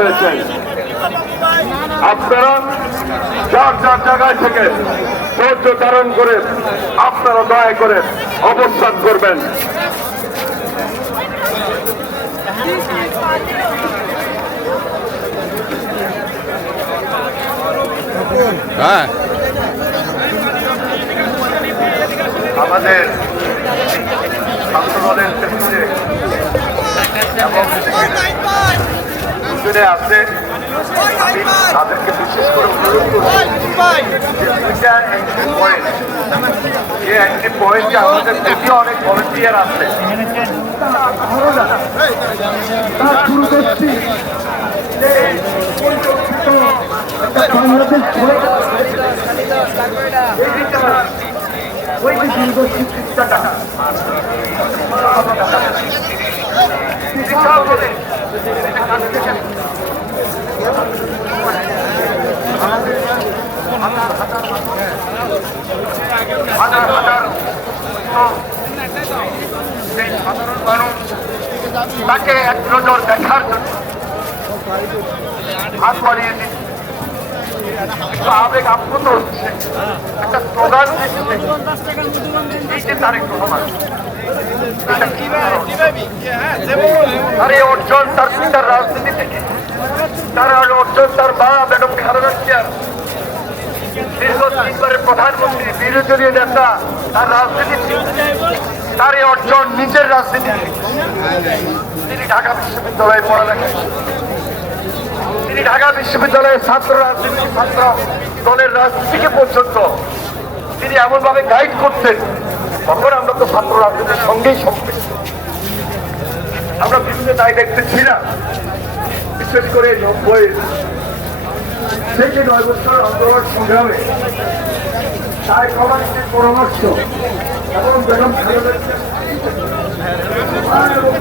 হয়েছেন আপনারা যার যার জায়গায় থেকে ধৈর্য ধারণ করে আপনারা দয়া করে অবস্থান করবেন। হ্যাঁ। আমাদের ছাত্র দলের ক্ষেত্রে এবং দুজনে আছে। আমি তাদেরকে বিশেষ করে অনুরোধ করছি আমাদের অনেক ভলেন্টিয়ার আছে। ওই যে বিশাল বলে তাকে এক নজর দেখার জন্য হাত বাড়িয়ে দিচ্ছে আবেগ আপ্লুত হচ্ছে একটা স্লোগান দিচ্ছে তারেক রহমান? তার এই অর্জন, তার পিতার রাজনীতি থেকে তার আর অর্জন তার মা ম্যাডাম খালেদা দীর্ঘ তিনবারের প্রধানমন্ত্রী, বিরোধী নেতা, তার রাজনীতি তার এই অর্জন নিজের রাজনীতি তিনি ঢাকা বিশ্ববিদ্যালয়ে পড়ালেখা তিনি ঢাকা বিশ্ববিদ্যালয়ের ছাত্র রাজনীতি ছাত্র, দলের রাজনীতিকে পর্যন্ত তিনি এমনভাবে গাইড করতেন, তখন আমরা তো ছাত্র রাজনীতির সঙ্গেই সম্পৃক্ত। আমরা বিভিন্ন দায় দেখতেছি না। বিশেষ করে নব্বই থেকে নয় বছর আন্দোলন সংগ্রামে তার কমান্ডের পরামর্শ এবং বেগম খালেদা জিয়ার মা এবং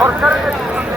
সরকারের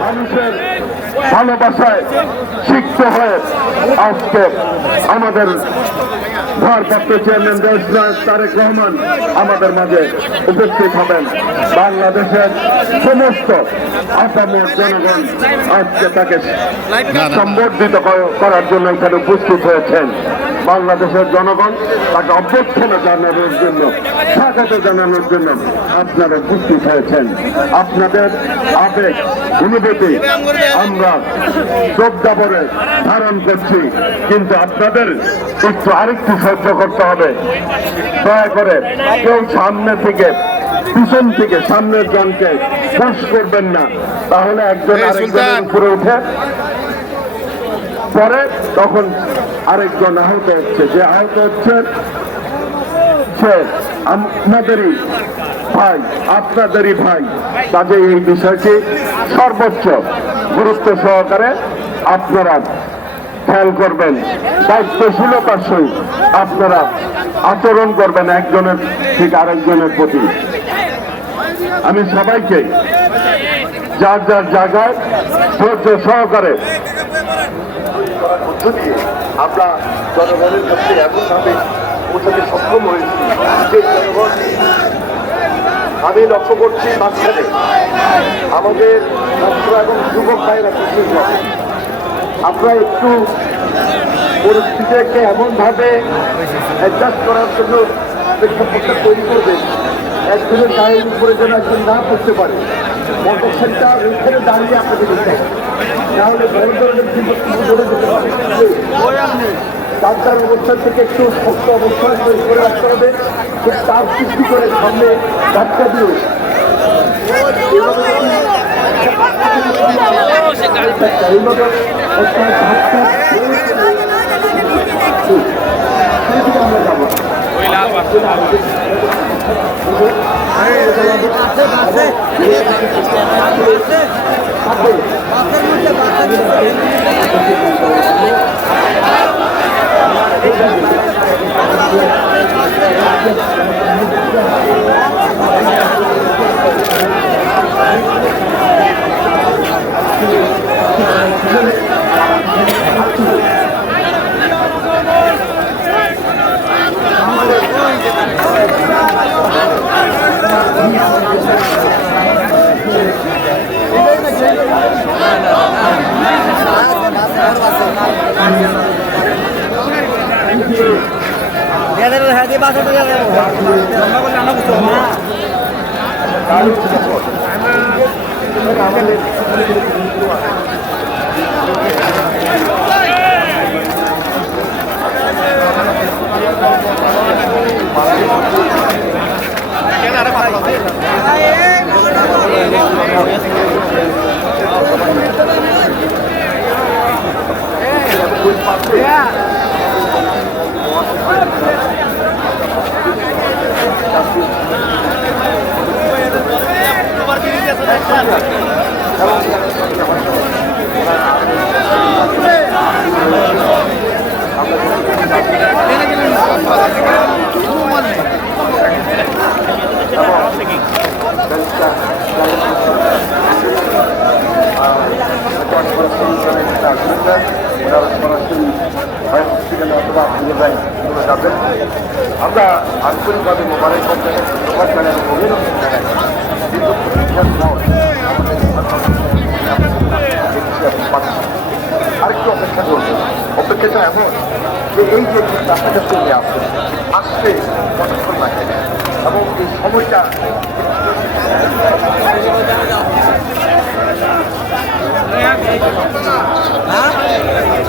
মানুষের ভালোবাসায় শিক্ষিত হয়ে আজকে আমাদের ভারপ্রাপ্ত চেয়ারম্যান দেশ নায়ক তারেক রহমান আমাদের মাঝে উপস্থিত হবেন। বাংলাদেশের সমস্ত আসামের জনগণ আজকে তাকে সম্বর্ধিত করার জন্য এখানে উপস্থিত হয়েছেন। বাংলাদেশের জনগণ তাকে অভ্যর্থনা জানানোর জন্য স্বাগত জানানোর জন্য আপনারা উপস্থিত হয়েছেন। আপনাদের আবেগ অনুভূতি আমরা শ্রদ্ধা করে ধারণ করছি। কিন্তু আপনাদের একটু আরেকটু সহ্য করতে হবে। দয়া করে কেউ সামনে থেকে পিছন থেকে সামনের জনকে পুশ করবেন না। তাহলে একজন এই আরেকজনের উপরে উঠে পরে তখন আরেকজন আহত হচ্ছে। যে আহত হচ্ছে সে আপনাদেরই ভাই আপনাদেরই ভাই। কাজে এই বিষয়টি সর্বোচ্চ গুরুত্ব সহকারে আপনারা খেয়াল করবেন। দায়িত্বশীলতার সহিত আপনারা আচরণ করবেন একজনের ঠিক আরেকজনের প্রতি। আমি সবাইকে যার যার জায়গায় ধৈর্য সহকারে আমরা জনগণের এমনভাবে পৌঁছাতে সক্ষম হয়েছি জনগণ আমি লক্ষ্য করছি মাঝখানে আমাদের ছাত্র এবং যুবক ভাইরা কিছু হবে আমরা একটু পরিস্থিতিকে এমনভাবে অ্যাডজাস্ট করার জন্য প্রেক্ষাপটটা তৈরি করবেন একজনের গায়ের উপরে যেন একজন না পড়তে পারে। মোটরসাইকেলটা ওইখানে দাঁড়িয়ে আপনাকে দিতে হবে। তাহলে তার তার অবস্থান থেকে একটু শক্ত অবস্থান করে রাখতে হবে। খুব তার সৃষ্টি করে সামনে ধাক্কা দিয়ে আছে কেন আরে ভালো এইভাবে একটা ধাক্কা সেদিকে আমরা যাব আমরা আন্তরিকভাবে মোবাইল কোম্পানির ধন্যবাদ জানাই অভিনন্দন। আরেকটু অপেক্ষা করব অপেক্ষাটা এমন যে এই যে কাছাকাছি নিয়ে আসছে আসছে কতক্ষণ লাগে এবং এই সময়টা Hả?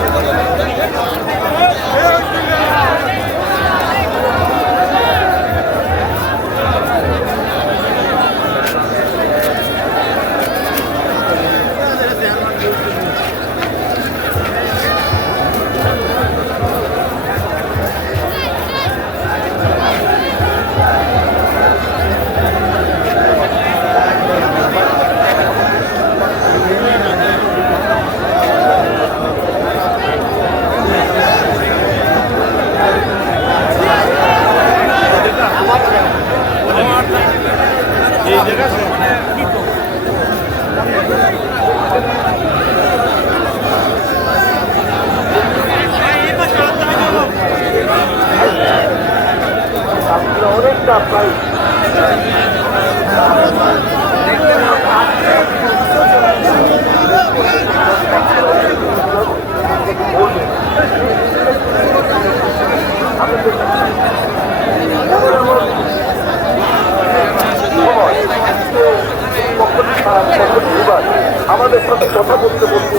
আমাদের সাথে কথা বলতে বলতে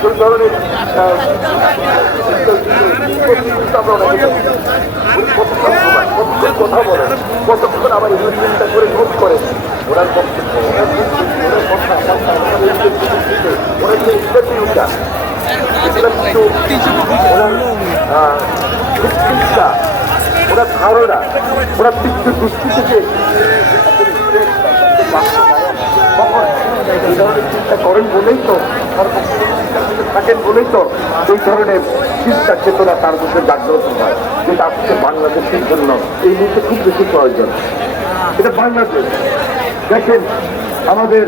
সেই ধরনের আমরা অনেকে কতক্ষণ কতক্ষণ কথা বলেন কতক্ষণ আবার এগুলো করে নোট করেন ওনার বক্তব্য ওনার কথা ওনার যে ওনার আহ, চিকিৎসা ওনার ধারণা ওনার মৃত্যু দৃষ্টি থেকে চিন্তা করেন বলেই তো চিন্তা থাকেন বলেই তো এই ধরনের চিন্তা চেতনা তার মধ্যে জাগ্রত হয় যেটা আজকে বাংলাদেশের জন্য এই মুহূর্তে খুব বেশি প্রয়োজন। এটা বাংলাদেশ। দেখেন আমাদের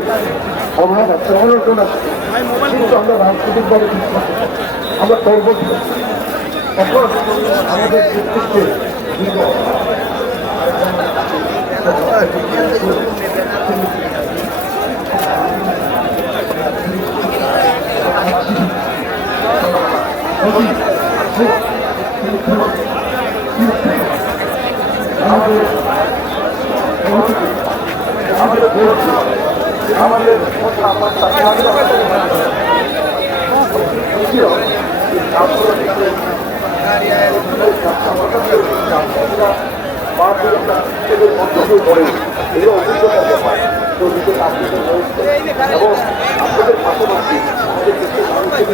অভাব আছে অনটন আছে। কিন্তু আমরা রাজনৈতিকভাবে। আমরা সর্বোচ্চ এখন আমাদের নেতৃত্বে বিগত আমাদের এবং আপনাদের পাশাপাশি আমাদের দেশের মানুষের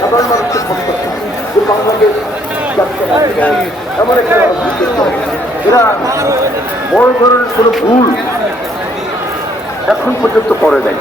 সাধারণ মানুষের প্রত্যাশা যে বাংলাদেশ এমন একটা করে। এরা বড় ধরনের কোনো ভুল এখন পর্যন্ত করে নাই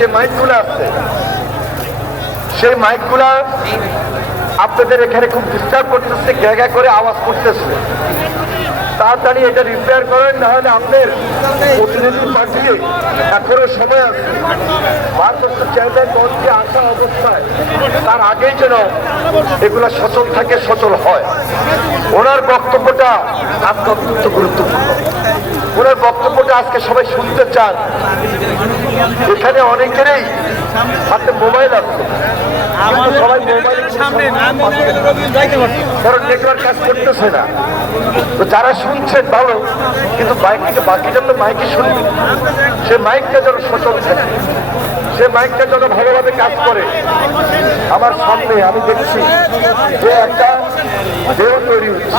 যে মাইকগুলো আছে সেই মাইকগুলা আপনাদের এখানে খুব ডিস্টার্ব করতেছে গ্যাগা করে আওয়াজ করতেছে। তাড়াতাড়ি এটা রিপেয়ার করেন না হলে আপনার প্রতিনিধি পাঠিয়ে এখনও সময় আছে। ভারপ্রাপ্ত চেয়ারম্যান মঞ্চে আসা অবস্থায় তার আগেই যেন এগুলা সচল থাকে, সচল হয়। ওনার বক্তব্যটা আজকে অত্যন্ত গুরুত্বপূর্ণ। ওনার বক্তব্যটা আজকে সবাই শুনতে চান। এখানে অনেকেরই হাতে মোবাইল আছে। কিন্তু সবাই সামনে কারণ নেটওয়ার্ক কাজ করতেছে না। তো যারা শুনছেন ভালো কিন্তু মাইকটা বাকিটা তো মাইকে শুনবে। সে মাইকটা যেন সচল থাকে। সে মাইকটা যেন ভালোভাবে কাজ করে। আমার সামনে আমি দেখছি যে একটা দেহ তৈরি হচ্ছে।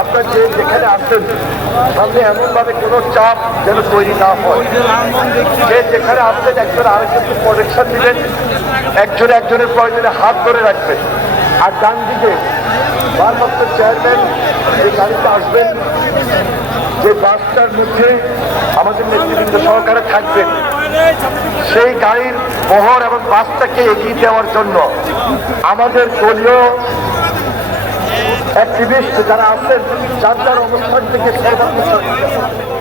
আপনার যে যেখানে আসছেন, সামনে এমনভাবে কোনো চাপ যেন তৈরি না হয়। যে যেখানে আসছেন, একজন আরেকজনকে প্রোটেকশন দিবেন, একজন একজনের প্রয়োজনে হাত ধরে রাখবেন। আর ডান দিকে ভারপ্রাপ্ত চেয়ারম্যান যে গাড়িতে আসবেন, যে বাসটার মধ্যে আমাদের নেতৃবৃন্দ সহকারে থাকবেন, সেই গাড়ির বহর এবং বাসটাকে এগিয়ে দেওয়ার জন্য আমাদের দলীয় অ্যাক্টিভিস্ট যারা আছেন যার যার অবস্থান থেকে সর্বাত্মক